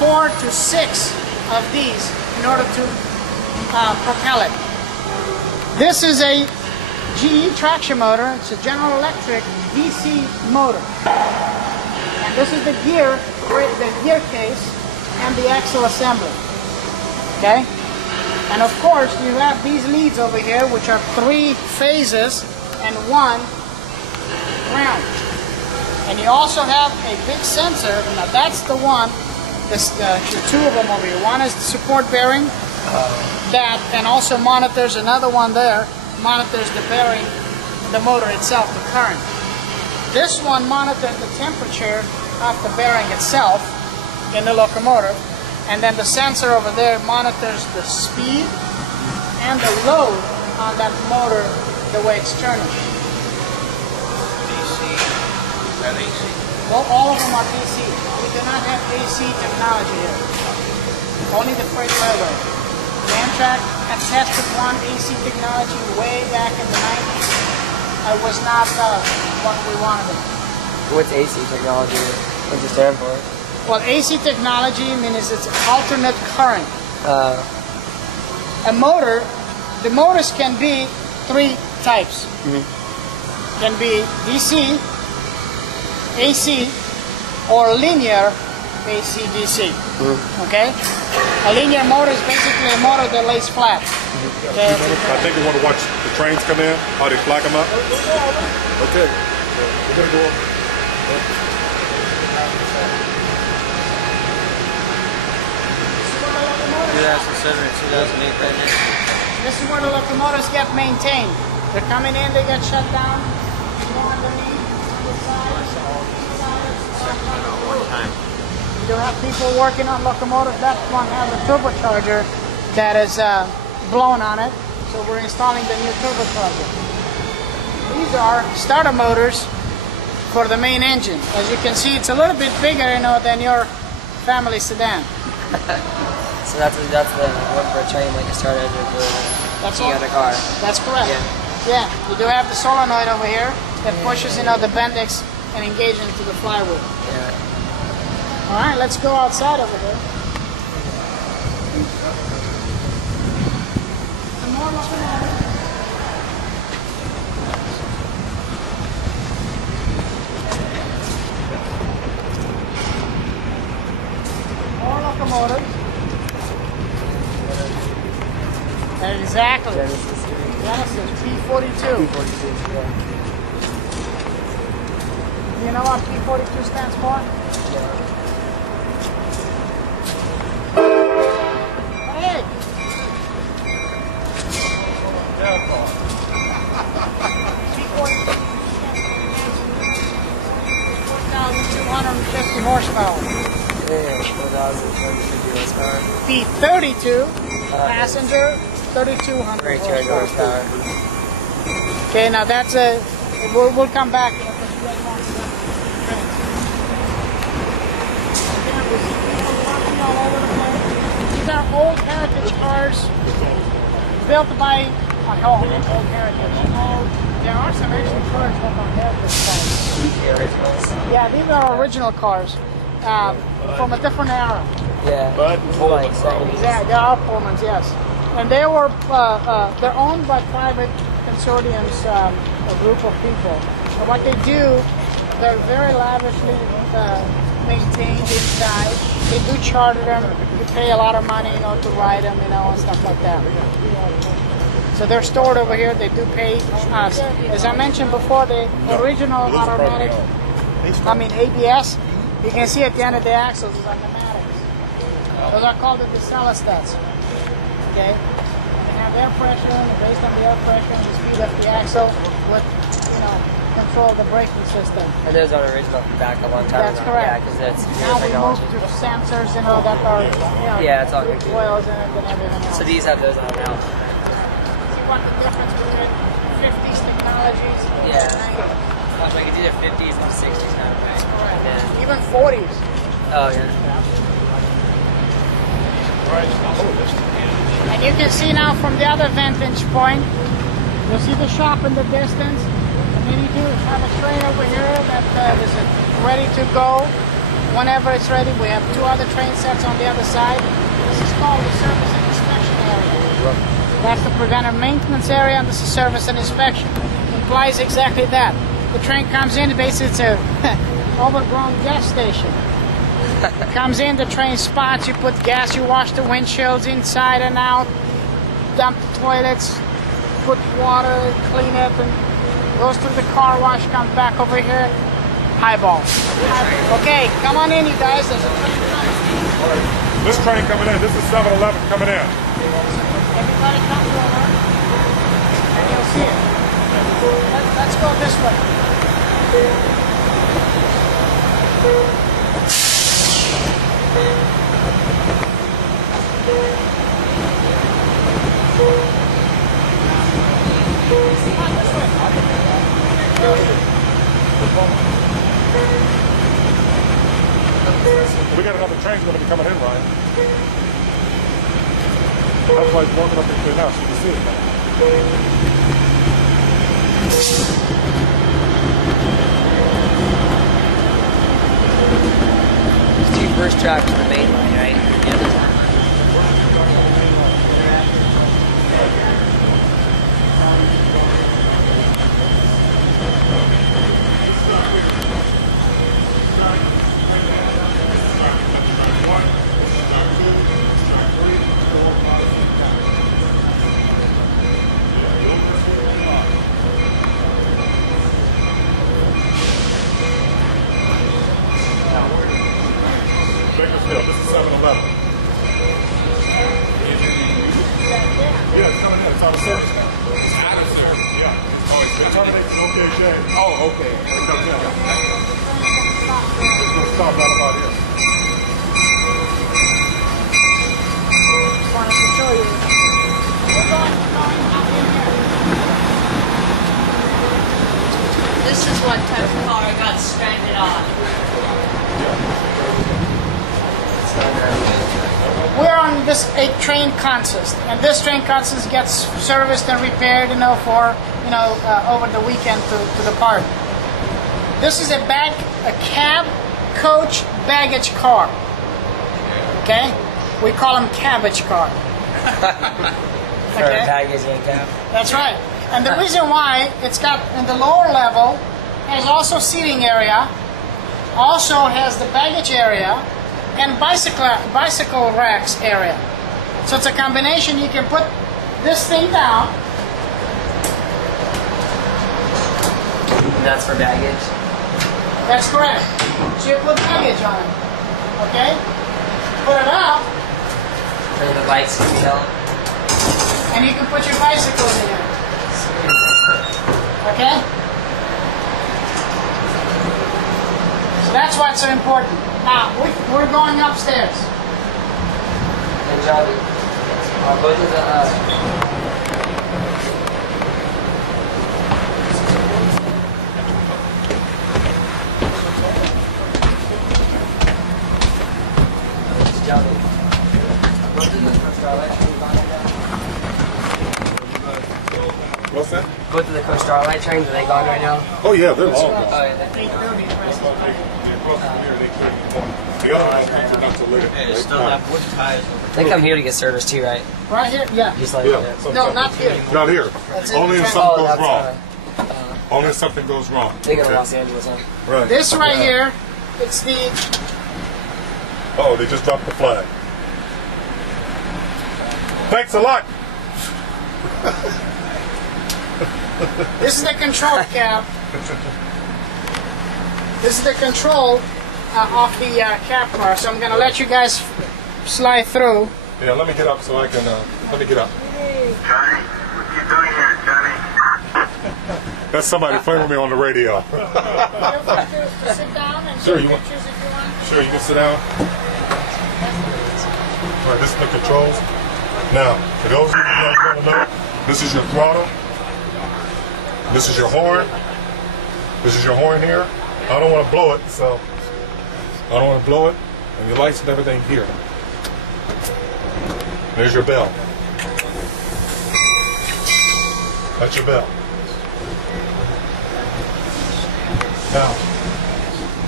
4 to 6 of these in order to propel it. This is a GE traction motor. It's a General Electric DC motor. And this is the gear case and the axle assembly. Okay? And of course you have these leads over here, which are 3 phases and 1 ground. And you also have a big sensor. Now that's the one, the 2 of them over here. One is the support bearing, that, and also monitors, another one there, monitors the bearing, the motor itself, the current. This one monitors the temperature of the bearing itself in the locomotive, and then the sensor over there monitors the speed and the load on that motor the way it's turning. DC and AC? Well, all of them are DC. We do not have AC technology here. Only the freight railway. The Amtrak had tested one AC technology way back in the 90s. It was not what we wanted. What's AC technology? What's it stand for? Well, AC technology means it's alternate current. A motor, the motors can be 3 types. Can be DC, AC, or linear AC/DC. Okay? A linear motor is basically a motor that lays flat. I think we want to watch the trains come in, how they flag them up. Okay. We're going to go up. This is where the locomotives get maintained. They're coming in, they get shut down. Go underneath, the side. You have people working on locomotives. That one has a turbocharger that is blown on it. So we're installing the new turbocharger. These are starter motors for the main engine. As you can see, it's a little bit bigger, than your family sedan. So that's the one for a train, like a starter engine for the other car. That's correct. Yeah. You do have the solenoid over here that pushes, the bendix and engages into the flywheel. Yeah. All right, let's go outside over here. Some more locomotives. More locomotives. Exactly. Genesis P42. P42, yeah. You know what P42 stands for? Yeah. Hey! P42 4,250 horsepower. Yeah, 4,250 horsepower. P32 passenger, 3,200 horsepower. Okay, now that's a. We'll come back. These are old heritage cars built by old heritage. There are some actual cars that are heritage cars. Yeah, these are original cars from a different era. Yeah, like 70s. Yeah, they are Pullmans, yes. And they were they're owned by private consortiums, a group of people. And what they do, they're very lavishly maintained inside. They do charter them. You pay a lot of money, to ride them, and stuff like that. So they're stored over here. They do pay us. As I mentioned before, the original automatic, ABS, you can see at the end of the axles is automatics. Those are called the decellostats. Okay? And they have air pressure, and based on the air pressure and the speed of the axle, with control the braking system. And those are original from back a long time ago. That's correct. Yeah, because that's now we move to sensors, that are yeah, it's all good. oils in it and everything else. So these have those on now. See what the difference between 50s technologies and Yeah. 90s. Like it's either 50s and 60s now, right? Correct. Yeah. Even 40s. Oh yeah. And you can see now from the other vantage point, you'll see the shop in the distance. And then you do have a train over here that is ready to go. whenever it's ready. We have 2 other train sets on the other side. This is called the service and inspection area. That's the preventive maintenance area, and this is service and inspection. It implies exactly that. The train comes in, basically it's a overgrown gas station. It comes in, the train spots, you put gas, you wash the windshields inside and out, dump the toilets, put water, clean it, and goes through the car wash, comes back over here, highball. Okay, come on in, you guys. There's a train coming. This train coming in. This is 7-Eleven coming in. Everybody comes over, and you'll see it. Let's go this way. We got another train going to be coming in, Ryan. That's why it's walking up into now, so you can see it now. It's 2 first tracks to the main line, right? Yep. This is 7-Eleven. Yeah, it's coming in. It's out of service now. It's out of service. Yeah. Oh, it's terminates the location. Oh, okay. It comes in. It's going to stop right about here. Just wanted to show you. We're going up in here. This is what type of car got stranded on. We're on this train consist, and this train consist gets serviced and repaired, for over the weekend to the park. This is a cab coach baggage car. Okay, we call them cabbage car. For baggage and cab. That's right. And the reason why it's got in the lower level has also seating area, also has the baggage area, and bicycle racks area. So it's a combination. You can put this thing down. And that's for baggage? That's correct. So you put baggage on it. Okay? Put it up. For the bikes can be held? And you can put your bicycles in here. Okay? So that's why it's so important. Now, we're going upstairs. And Johnny, both of the... Johnny, both of the Coast Starlight trains gone right now? What's that? Both of the Coast Starlight trains, are they gone right now? Oh, yeah, they're all Oh, gone. yeah, 8:30. The other trains are not so late. they come here to get service too, right? Right here? Yeah. Just like Yeah. No, not here. Not here. That's Only it. if something goes that's wrong. Only if something goes wrong. They go to Okay. Los Angeles, huh? Right. This right here, it's the Oh, they just dropped the flag. Thanks a lot. This is the control cab. This is the control of the cab car. So I'm going to let you guys slide through. Yeah, let me get up so I can, let me get up. Johnny, what you doing here, Johnny? That's somebody playing with me on the radio. Feel free to sit down and Sure, take you want- pictures if you want. Sure, you can sit down. All right, this is the controls. Now, for those of you who don't want to know, this is your throttle. This is your horn. This is your horn here. I don't want to blow it, so I don't want to blow it. And your lights and everything here. There's your bell. That's your bell. Now,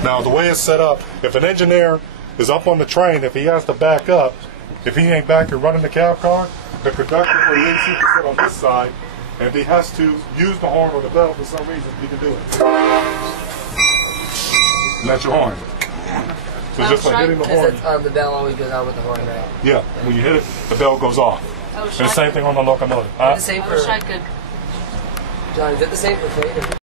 Now, the way it's set up, if an engineer is up on the train, if he has to back up, if he ain't back here running the cab car, the conductor or the AC can sit on this side, and if he has to use the horn or the bell for some reason, he can do it. And that's your horn. So just like hitting the horn. The bell always goes on with the horn, right? Yeah, when you hit it, the bell goes off. And the same thing on the locomotive. The same I for, wish I could. John, is it the same for freight?